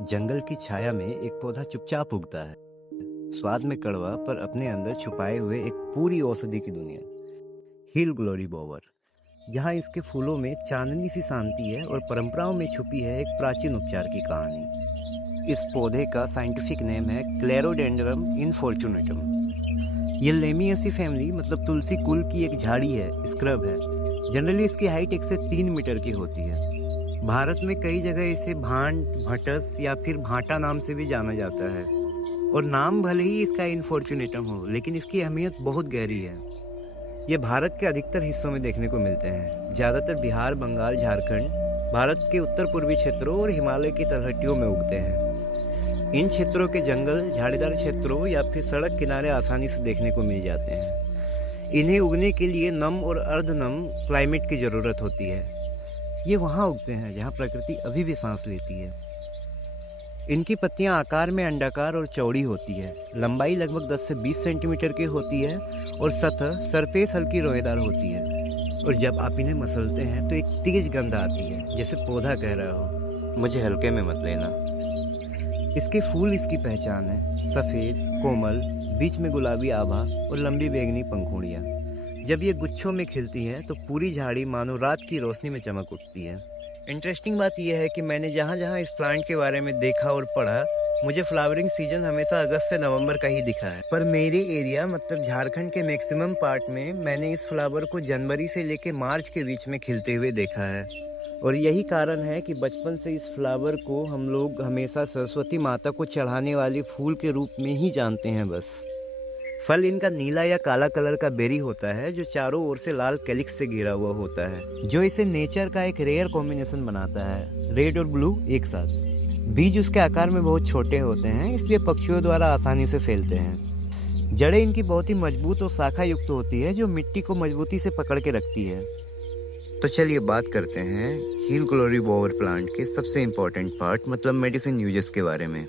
जंगल की छाया में एक पौधा चुपचाप उगता है। स्वाद में कड़वा पर अपने अंदर छुपाए हुए एक पूरी औषधि की दुनिया। Hill glory bower. यहाँ इसके फूलों में चांदनी सी शांति है और परंपराओं में छुपी है एक प्राचीन उपचार की कहानी। इस पौधे का साइंटिफिक नेम है क्लेरोडेंड्रम इनफॉर्चुनेटम। ये लेमिएसी फैमिली मतलब तुलसी कुल की एक झाड़ी है, स्क्रब है। जनरली इसकी हाइट 1 से 3 मीटर की होती है। भारत में कई जगह इसे भांट, भटस या फिर भाटा नाम से भी जाना जाता है। और नाम भले ही इसका इनफॉर्चुनेटम हो, लेकिन इसकी अहमियत बहुत गहरी है। ये भारत के अधिकतर हिस्सों में देखने को मिलते हैं, ज़्यादातर बिहार, बंगाल, झारखंड, भारत के उत्तर पूर्वी क्षेत्रों और हिमालय की तलहटियों में उगते हैं। इन क्षेत्रों के जंगल, झाड़ीदार क्षेत्रों या फिर सड़क किनारे आसानी से देखने को मिल जाते हैं। इन्हें उगने के लिए नम और अर्धनम क्लाइमेट की ज़रूरत होती है। ये वहाँ उगते हैं जहाँ प्रकृति अभी भी सांस लेती है। इनकी पत्तियाँ आकार में अंडाकार और चौड़ी होती है। लंबाई लगभग 10 से 20 सेंटीमीटर की होती है और सतह सरफेस हल्की रोएदार होती है। और जब आप इन्हें मसलते हैं तो एक तेज गंध आती है, जैसे पौधा कह रहा हो, मुझे हल्के में मत लेना। इसके फूल इसकी पहचान है, सफ़ेद, कोमल, बीच में गुलाबी आभा और लंबी बैंगनी पंखुड़ियाँ। जब ये गुच्छों में खिलती हैं तो पूरी झाड़ी मानो रात की रोशनी में चमक उठती है। इंटरेस्टिंग बात यह है कि मैंने जहाँ जहाँ इस प्लांट के बारे में देखा और पढ़ा, मुझे फ्लावरिंग सीजन हमेशा अगस्त से नवंबर का ही दिखा है। पर मेरे एरिया मतलब झारखंड के मैक्सिमम पार्ट में मैंने इस फ्लावर को जनवरी से लेकर मार्च के बीच में खिलते हुए देखा है। और यही कारण है कि बचपन से इस फ्लावर को हम लोग हमेशा सरस्वती माता को चढ़ाने वाले फूल के रूप में ही जानते हैं बस। फल इनका नीला या काला कलर का बेरी होता है, जो चारों ओर से लाल कैलिक्स से घिरा हुआ होता है, जो इसे नेचर का एक रेयर कॉम्बिनेशन बनाता है, रेड और ब्लू एक साथ। बीज उसके आकार में बहुत छोटे होते हैं, इसलिए पक्षियों द्वारा आसानी से फैलते हैं। जड़ें इनकी बहुत ही मजबूत और शाखा युक्त होती है, जो मिट्टी को मजबूती से पकड़ के रखती है। तो चलिए बात करते हैं हील ग्लोरी बोवर प्लांट के सबसे इम्पोर्टेंट पार्ट मतलब मेडिसिन यूजेस के बारे में।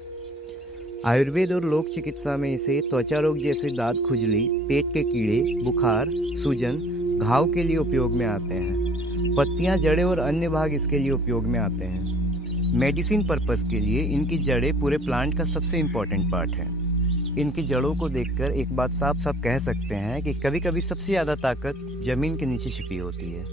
आयुर्वेद और लोक चिकित्सा में इसे त्वचा रोग जैसे दांत खुजली, पेट के कीड़े, बुखार, सूजन, घाव के लिए उपयोग में आते हैं। पत्तियां, जड़ें और अन्य भाग इसके लिए उपयोग में आते हैं। मेडिसिन पर्पस के लिए इनकी जड़ें पूरे प्लांट का सबसे इम्पोर्टेंट पार्ट है। इनकी जड़ों को देखकर एक बात साफ साफ कह सकते हैं कि कभी कभी सबसे ज़्यादा ताकत जमीन के नीचे छिपी होती है।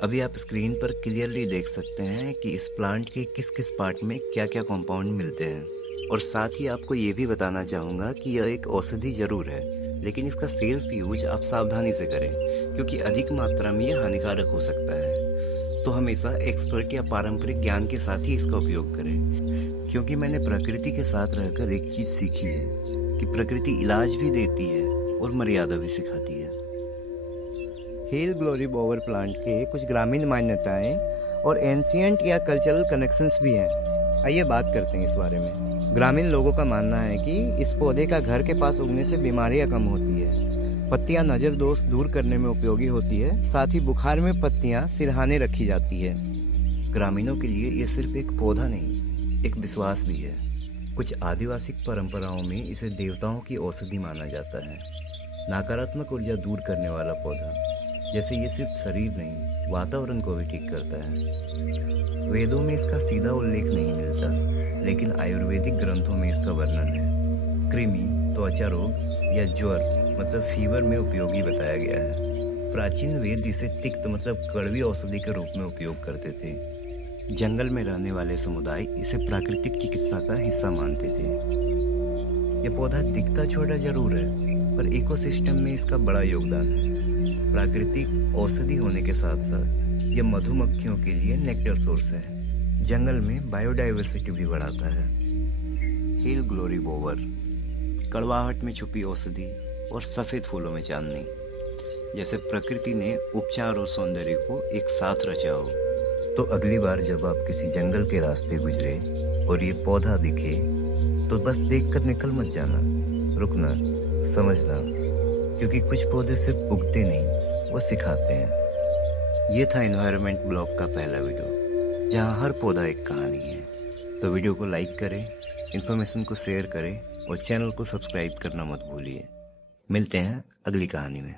अभी आप स्क्रीन पर क्लियरली देख सकते हैं कि इस प्लांट के किस किस पार्ट में क्या क्या कंपाउंड मिलते हैं। और साथ ही आपको ये भी बताना चाहूँगा कि यह एक औषधि जरूर है, लेकिन इसका सेल्फ यूज आप सावधानी से करें, क्योंकि अधिक मात्रा में यह हानिकारक हो सकता है। तो हमेशा एक्सपर्ट या पारंपरिक ज्ञान के साथ ही इसका उपयोग करें, क्योंकि मैंने प्रकृति के साथ रहकर एक चीज़ सीखी है कि प्रकृति इलाज भी देती है और मर्यादा भी सिखाती है। हील ग्लोरी बोवर प्लांट के कुछ ग्रामीण मान्यताएं और एंशिएंट या कल्चरल कनेक्शंस भी हैं। आइए बात करते हैं इस बारे में। ग्रामीण लोगों का मानना है कि इस पौधे का घर के पास उगने से बीमारियां कम होती है। पत्तियां नज़र दोष दूर करने में उपयोगी होती है। साथ ही बुखार में पत्तियां सिरहाने रखी जाती है। ग्रामीणों के लिए ये सिर्फ एक पौधा नहीं, एक विश्वास भी है। कुछ आदिवासी परंपराओं में इसे देवताओं की औषधि माना जाता है, नकारात्मक ऊर्जा दूर करने वाला पौधा। जैसे ये सिर्फ शरीर नहीं, वातावरण को भी ठीक करता है। वेदों में इसका सीधा उल्लेख नहीं मिलता, लेकिन आयुर्वेदिक ग्रंथों में इसका वर्णन है। कृमि, त्वचा रोग या ज्वर मतलब फीवर में उपयोगी बताया गया है। प्राचीन वेद इसे तिक्त मतलब कड़वी औषधि के रूप में उपयोग करते थे। जंगल में रहने वाले समुदाय इसे प्राकृतिक चिकित्सा का हिस्सा मानते थे। यह पौधा दिखता छोटा जरूर है, पर इकोसिस्टम में इसका बड़ा योगदान है। प्राकृतिक औषधि होने के साथ साथ यह मधुमक्खियों के लिए नेक्टर सोर्स है। जंगल में बायोडाइवर्सिटी भी बढ़ाता है। हील ग्लोरी बोवर, कड़वाहट में छुपी औषधि और सफ़ेद फूलों में चांदनी। जैसे प्रकृति ने उपचार और सौंदर्य को एक साथ रचा हो। तो अगली बार जब आप किसी जंगल के रास्ते गुजरे और ये पौधा दिखे, तो बस देखकर निकल मत जाना, रुकना, समझना, क्योंकि कुछ पौधे सिर्फ उगते नहीं, वो सिखाते हैं। ये था एनवायरनमेंट ब्लॉग का पहला वीडियो, जहाँ हर पौधा एक कहानी है। तो वीडियो को लाइक करें, इन्फॉर्मेशन को शेयर करें और चैनल को सब्सक्राइब करना मत भूलिए। मिलते हैं अगली कहानी में।